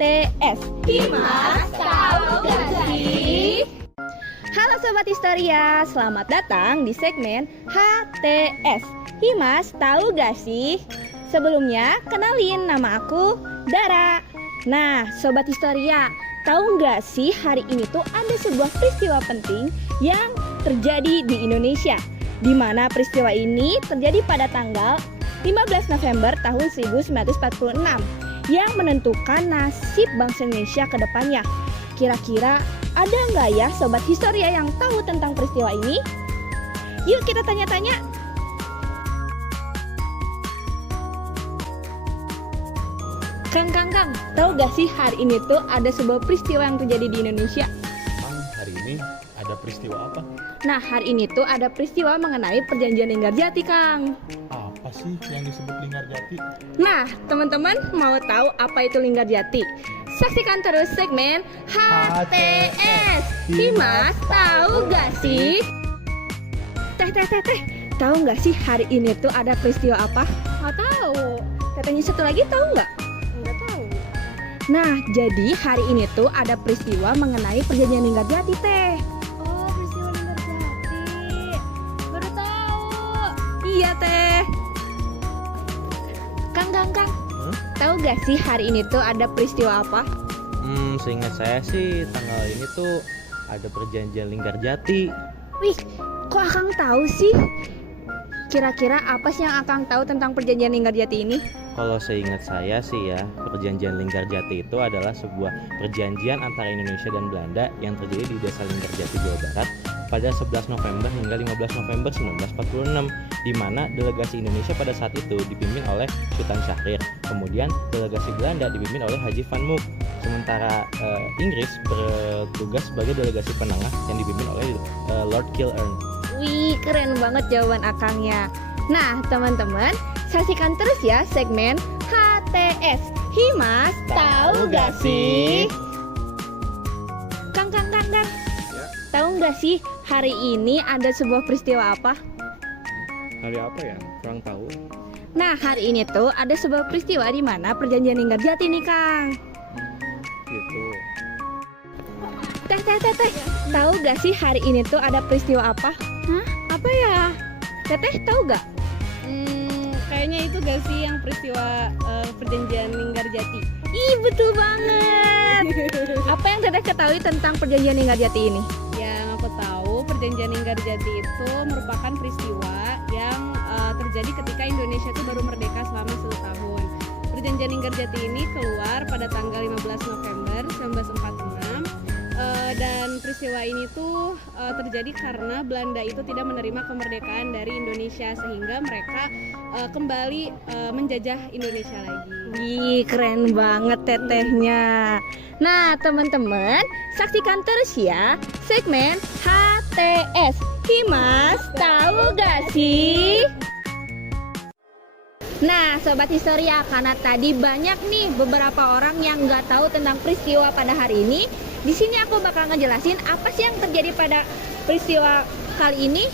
HTS. Himas, tahu gak sih? Halo Sobat Historia, selamat datang di segmen HTS. Himas, tahu gak sih? Sebelumnya, kenalin, nama aku Dara. Nah, Sobat Historia, tahu nggak sih hari ini tuh ada sebuah peristiwa penting yang terjadi di Indonesia, di mana peristiwa ini terjadi pada tanggal 15 November tahun 1946 yang menentukan nasib bangsa Indonesia ke depannya. Kira-kira ada nggak ya Sobat Historia yang tahu tentang peristiwa ini? Yuk kita tanya-tanya. Kang, tahu gak sih hari ini tuh ada sebuah peristiwa yang terjadi di Indonesia? Hari ini ada peristiwa apa? Nah, hari ini tuh ada peristiwa mengenai perjanjian Linggarjati, Kang. Apa sih yang disebut Linggarjati? Nah, teman-teman mau tahu apa itu Linggarjati? Saksikan terus segmen HTS. Himas, tahu gak sih? Teh, tahu gak sih hari ini tuh ada peristiwa apa? Nggak tahu. Katanya satu lagi tahu nggak? Nggak tahu. Nah, jadi hari ini tuh ada peristiwa mengenai perjanjian Linggarjati, Teh. Oh, peristiwa Linggarjati. Baru tahu. Iya, Teh. Kang. Tahu gak sih hari ini tuh ada peristiwa apa? Seingat saya sih tanggal ini tuh ada perjanjian Linggarjati. Wih, kok Akang tahu sih? Kira-kira apa sih yang Akang tahu tentang perjanjian Linggarjati ini? Kalau seingat saya sih ya, perjanjian Linggarjati itu adalah sebuah perjanjian antara Indonesia dan Belanda yang terjadi di Desa Linggarjati, Jawa Barat pada 11 November hingga 15 November 1946, di mana delegasi Indonesia pada saat itu dipimpin oleh Sultan Syahrir. Kemudian delegasi Belanda dipimpin oleh Haji Van Mook. Sementara Inggris bertugas sebagai delegasi penengah yang dipimpin oleh Lord Kilhern. Wih, keren banget jawaban Akangnya. Nah, teman-teman, saksikan terus ya segmen HTS. Himas, tahu gak sih? Kang. Ya. Tahu gak sih hari ini ada sebuah peristiwa apa? Hari apa ya? Kurang tahu. Nah, hari ini tuh ada sebuah peristiwa di mana perjanjian Linggarjati nih, Kang. Gitu. Teh. Tahu gak sih hari ini tuh ada peristiwa apa? Hah? Apa ya? Teteh tahu gak? Kayaknya itu gak sih yang peristiwa perjanjian Linggarjati? Ih, betul banget. Apa yang Teteh ketahui tentang perjanjian Linggarjati ini? Yang aku tahu, perjanjian Linggarjati itu merupakan peristiwa yang terjadi ketika Indonesia itu baru merdeka selama 1 tahun. Perjanjian Linggarjati ini keluar pada tanggal 15 November 1946. Dan peristiwa ini tuh terjadi karena Belanda itu tidak menerima kemerdekaan dari Indonesia, sehingga mereka kembali menjajah Indonesia lagi. Wih, keren banget tetehnya. Nah, teman-teman, saksikan terus ya segmen HTS. Himas, tahu gak sih? Nah, Sobat Historia, karena tadi banyak nih beberapa orang yang nggak tahu tentang peristiwa pada hari ini. Di sini aku bakal ngejelasin apa sih yang terjadi pada peristiwa kali ini.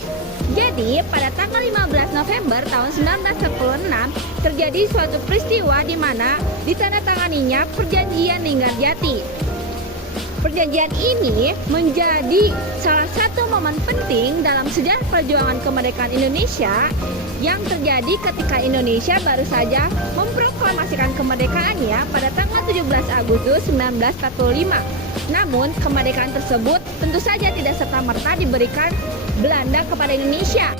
Jadi, pada tanggal 15 November tahun 1946 terjadi suatu peristiwa di mana ditandatanganinya perjanjian Linggarjati. Perjanjian ini menjadi salah satu momen penting dalam sejarah perjuangan kemerdekaan Indonesia yang terjadi ketika Indonesia baru saja memproklamasikan kemerdekaannya pada tanggal 17 Agustus 1945. Namun, kemerdekaan tersebut tentu saja tidak serta-merta diberikan Belanda kepada Indonesia,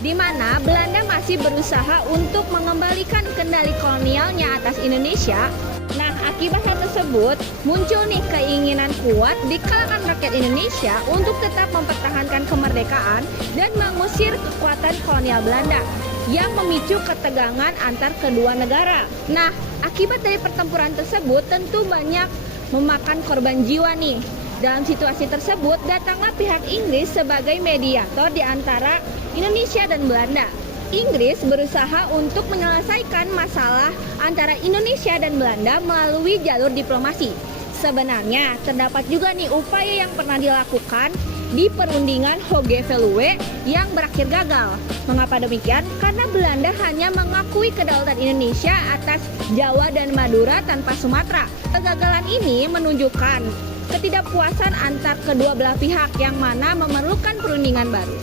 di mana Belanda masih berusaha untuk mengembalikan kendali kolonialnya atas Indonesia. Nah, akibat hal tersebut, muncul nih keinginan kuat di kalangan rakyat Indonesia untuk tetap mempertahankan kemerdekaan dan mengusir kekuatan kolonial Belanda yang memicu ketegangan antar kedua negara. Nah, akibat dari pertempuran tersebut tentu banyak memakan korban jiwa nih. Dalam situasi tersebut, datanglah pihak Inggris sebagai mediator di antara Indonesia dan Belanda. Inggris berusaha untuk menyelesaikan masalah antara Indonesia dan Belanda melalui jalur diplomasi. Sebenarnya terdapat juga nih upaya yang pernah dilakukan di perundingan Hoge-Veluwe yang berakhir gagal. Mengapa demikian? Karena Belanda hanya mengakui kedaulatan Indonesia atas Jawa dan Madura tanpa Sumatera. Kegagalan ini menunjukkan ketidakpuasan antar kedua belah pihak yang mana memerlukan perundingan baru.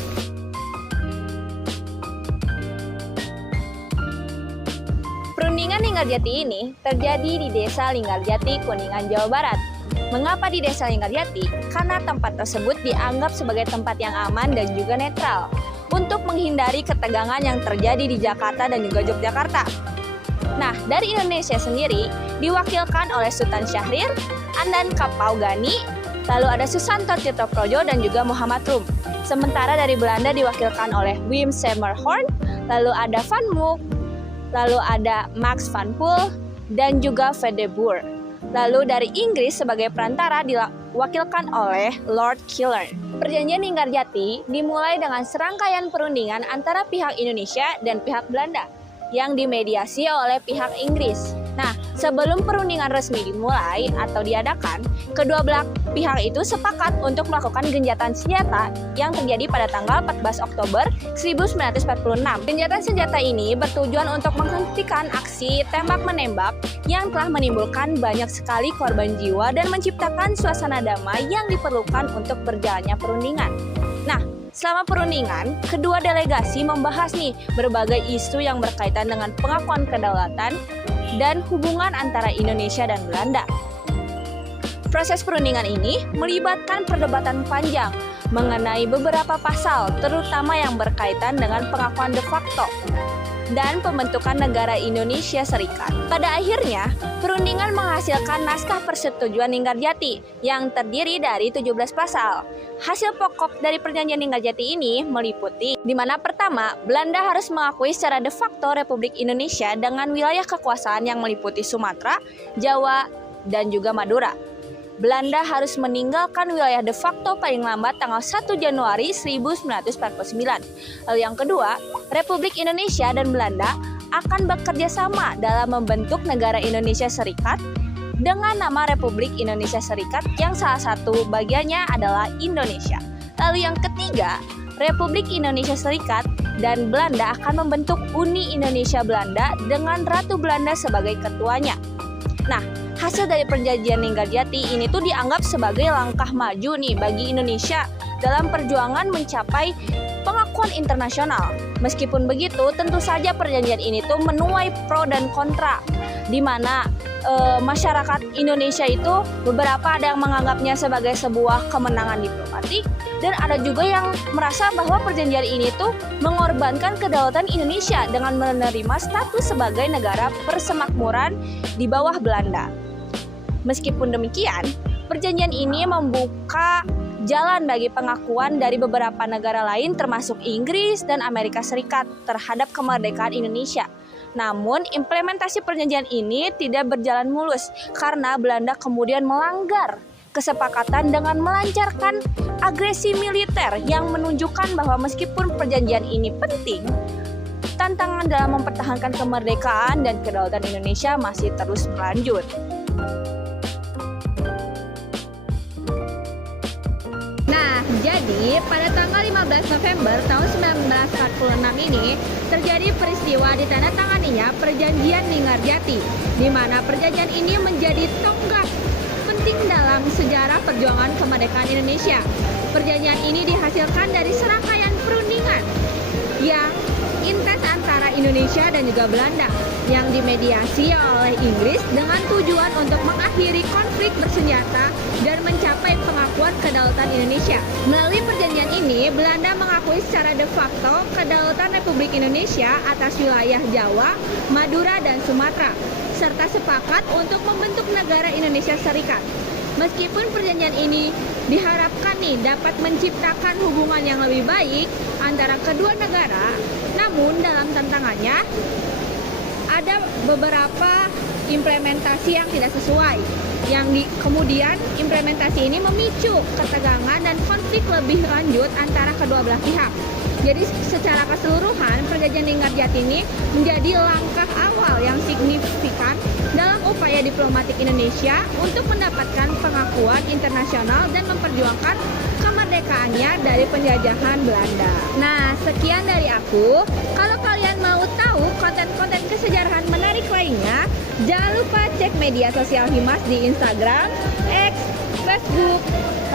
Perundingan Linggarjati ini terjadi di Desa Linggarjati, Kuningan, Jawa Barat. Mengapa di Desa Linggarjati? Karena tempat tersebut dianggap sebagai tempat yang aman dan juga netral untuk menghindari ketegangan yang terjadi di Jakarta dan juga Yogyakarta. Nah, dari Indonesia sendiri diwakilkan oleh Sultan Syahrir, Andan Kapaugani, lalu ada Susanto Tirtoprojo dan juga Muhammad Rum. Sementara dari Belanda diwakilkan oleh Wim Semmerhorn, lalu ada Van Mook, lalu ada Max van Poel, dan juga Van de Boer. Lalu dari Inggris sebagai perantara diwakilkan oleh Lord Killern. Perjanjian Linggarjati dimulai dengan serangkaian perundingan antara pihak Indonesia dan pihak Belanda yang dimediasi oleh pihak Inggris. Nah, sebelum perundingan resmi dimulai atau diadakan, kedua belah pihak itu sepakat untuk melakukan gencatan senjata yang terjadi pada tanggal 14 Oktober 1946. Gencatan senjata ini bertujuan untuk menghentikan aksi tembak-menembak yang telah menimbulkan banyak sekali korban jiwa dan menciptakan suasana damai yang diperlukan untuk berjalannya perundingan. Nah, selama perundingan, kedua delegasi membahas nih berbagai isu yang berkaitan dengan pengakuan kedaulatan dan hubungan antara Indonesia dan Belanda. Proses perundingan ini melibatkan perdebatan panjang mengenai beberapa pasal, terutama yang berkaitan dengan pengakuan de facto dan pembentukan negara Indonesia Serikat. Pada akhirnya, perundingan menghasilkan naskah persetujuan Linggarjati yang terdiri dari 17 pasal. Hasil pokok dari perjanjian Linggarjati ini meliputi di mana pertama, Belanda harus mengakui secara de facto Republik Indonesia dengan wilayah kekuasaan yang meliputi Sumatera, Jawa, dan juga Madura. Belanda harus meninggalkan wilayah de facto paling lambat tanggal 1 Januari 1949. Lalu yang kedua, Republik Indonesia dan Belanda akan bekerja sama dalam membentuk negara Indonesia Serikat dengan nama Republik Indonesia Serikat yang salah satu bagiannya adalah Indonesia. Lalu yang ketiga, Republik Indonesia Serikat dan Belanda akan membentuk Uni Indonesia Belanda dengan Ratu Belanda sebagai ketuanya. Nah, hasil dari perjanjian Linggarjati ini tuh dianggap sebagai langkah maju nih bagi Indonesia dalam perjuangan mencapai pengakuan internasional. Meskipun begitu, tentu saja perjanjian ini tuh menuai pro dan kontra, di mana masyarakat Indonesia itu beberapa ada yang menganggapnya sebagai sebuah kemenangan diplomatik, dan ada juga yang merasa bahwa perjanjian ini tuh mengorbankan kedaulatan Indonesia dengan menerima status sebagai negara persemakmuran di bawah Belanda. Meskipun demikian, perjanjian ini membuka jalan bagi pengakuan dari beberapa negara lain termasuk Inggris dan Amerika Serikat terhadap kemerdekaan Indonesia. Namun, implementasi perjanjian ini tidak berjalan mulus karena Belanda kemudian melanggar kesepakatan dengan melancarkan agresi militer yang menunjukkan bahwa meskipun perjanjian ini penting, tantangan dalam mempertahankan kemerdekaan dan kedaulatan Indonesia masih terus berlanjut. Nah, jadi pada tanggal 15 November tahun 1946 ini terjadi peristiwa ditandatanganinya Perjanjian Linggarjati, di mana perjanjian ini menjadi tonggak penting dalam sejarah perjuangan kemerdekaan Indonesia. Perjanjian ini dihasilkan dari serangkaian perundingan yang intens antara Indonesia dan juga Belanda yang dimediasi oleh Inggris dengan tujuan untuk mengakhiri konflik bersenjata dan mencapai pengakuan kedaulatan Indonesia. Melalui perjanjian ini, Belanda mengakui secara de facto kedaulatan Republik Indonesia atas wilayah Jawa, Madura, dan Sumatera, serta sepakat untuk membentuk negara Indonesia Serikat. Meskipun perjanjian ini diharapkan dapat menciptakan hubungan yang lebih baik antara kedua negara, namun dalam tantangannya ada beberapa implementasi yang tidak sesuai, yang kemudian implementasi ini memicu ketegangan dan konflik lebih lanjut antara kedua belah pihak. Jadi secara keseluruhan perjanjian Linggarjati ini menjadi langkah awal yang signifikan dalam upaya diplomatik Indonesia untuk mendapatkan pengakuan internasional dan memperjuangkan kemerdekaan kemerdekaannya dari penjajahan Belanda. Nah, sekian dari aku. Kalau kalian mau tahu konten-konten kesejarahan menarik lainnya, jangan lupa cek media sosial Himas di Instagram, X, Facebook,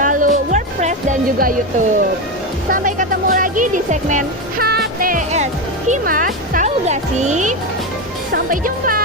lalu WordPress dan juga YouTube. Sampai ketemu lagi di segmen HTS. Himas, tahu gak sih? Sampai jumpa.